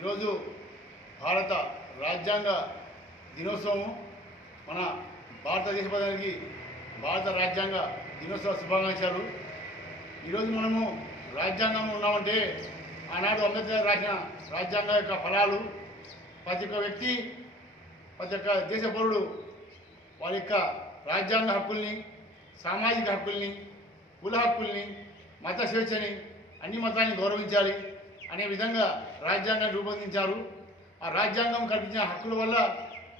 ఈరోజు భారత రాజ్యాంగ దినోత్సవం మన భారతదేశ ప్రజలకి భారత రాజ్యాంగ దినోత్సవ శుభాకాంక్షలు. ఈరోజు మనము రాజ్యాంగంలో ఉన్నామంటే ఆనాడు అంబేద్కర్ రాసిన రాజ్యాంగం యొక్క ఫలాలు ప్రతి ఒక్క వ్యక్తి ప్రతి ఒక్క దేశ పౌరుడు వారి యొక్క రాజ్యాంగ హక్కుల్ని, సామాజిక హక్కుల్ని, కుల హక్కుల్ని, మత స్వేచ్ఛని, అన్ని మతాన్ని గౌరవించాలి అనే విధంగా రాజ్యాంగాన్ని రూపొందించారు. ఆ రాజ్యాంగం కల్పించిన హక్కుల వల్ల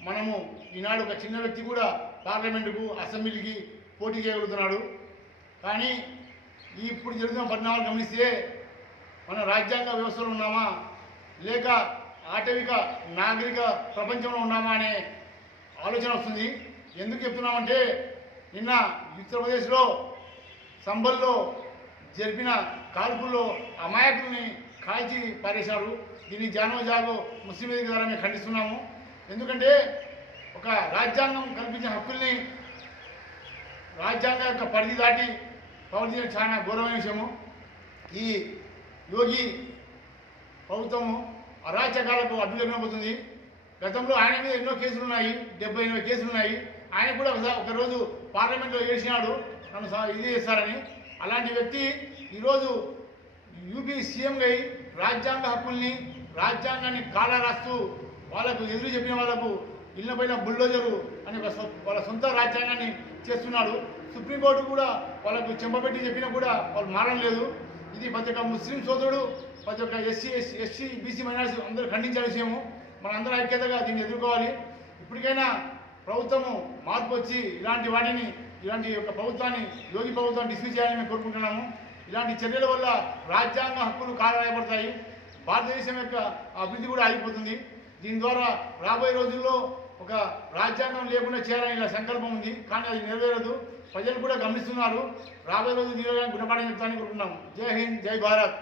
మనము ఈనాడు ఒక చిన్న వ్యక్తి కూడా పార్లమెంటుకు, అసెంబ్లీకి పోటీ చేయగలుగుతున్నాడు. కానీ ఇప్పుడు జరుగుతున్న పరిణామాలు గమనిస్తే మన రాజ్యాంగ వ్యవస్థలో ఉన్నామా లేక ఆటవిక నాగరిక ప్రపంచంలో ఉన్నామా అనే ఆలోచన వస్తుంది. ఎందుకు చెప్తున్నామంటే నిన్న ఉత్తరప్రదేశ్లో సంబల్లో జరిపిన కాల్పుల్లో అమాయకుల్ని కాల్చి పారేశారు. దీన్ని జానో జాగో ముస్లిం వేదిక ద్వారా మేము ఖండిస్తున్నాము. ఎందుకంటే ఒక రాజ్యాంగం కల్పించిన హక్కుల్ని రాజ్యాంగం యొక్క పరిధి దాటి ప్రవర్తించడం చాలా ఘోరమైన విషయము. ఈ యోగి ప్రభుత్వము అరాచకాలకు అడ్డు లేకపోతుంది. గతంలో ఆయన మీద ఎన్నో కేసులు ఉన్నాయి, 70-80 కేసులు ఉన్నాయి. ఆయన కూడా ఒకరోజు పార్లమెంట్లో ఏడ్చినాడు నన్ను ఇది చేస్తారని. అలాంటి వ్యక్తి ఈరోజు యూపీ సీఎంగా అయి రాజ్యాంగ హక్కుల్ని, రాజ్యాంగాన్ని కాలా రాస్తూ వాళ్ళకు ఎదురు చెప్పిన వాళ్ళకు ఇళ్లపైన బుల్డోజరు అని వాళ్ళ సొంత రాజ్యాంగాన్ని చేస్తున్నాడు. సుప్రీంకోర్టు కూడా వాళ్ళకు చెంపబెట్టి చెప్పినా కూడా వాళ్ళు మారడం లేదు. ఇది ప్రతి ఒక్క ముస్లిం సోదరుడు, ప్రతి ఒక్క ఎస్సీ బీసీ మైనారిటీ అందరూ ఖండించే విషయము. మనందరూ ఐక్యతగా దీన్ని ఎదుర్కోవాలి. ఇప్పటికైనా ప్రభుత్వము మార్పు వచ్చి ఇలాంటి యొక్క ప్రభుత్వాన్ని, యోగి ప్రభుత్వాన్ని డిస్మిస్ చేయాలని మేము కోరుకుంటున్నాము. ఇలాంటి చర్యల వల్ల రాజ్యాంగ హక్కులు కాలరాయబడతాయి, భారతదేశం యొక్క అభివృద్ధి కూడా ఆగిపోతుంది. దీని ద్వారా రాబోయే రోజుల్లో ఒక రాజ్యాంగం లేకుండా చేయాలని ఇలా సంకల్పం ఉంది. కానీ అది నెరవేరదు. ప్రజలు కూడా గమనిస్తున్నారు. రాబోయే రోజు దీనిలో గుణపాఠం చెప్తానని కోరుకుంటున్నాము. జై హింద్, జై భారత్.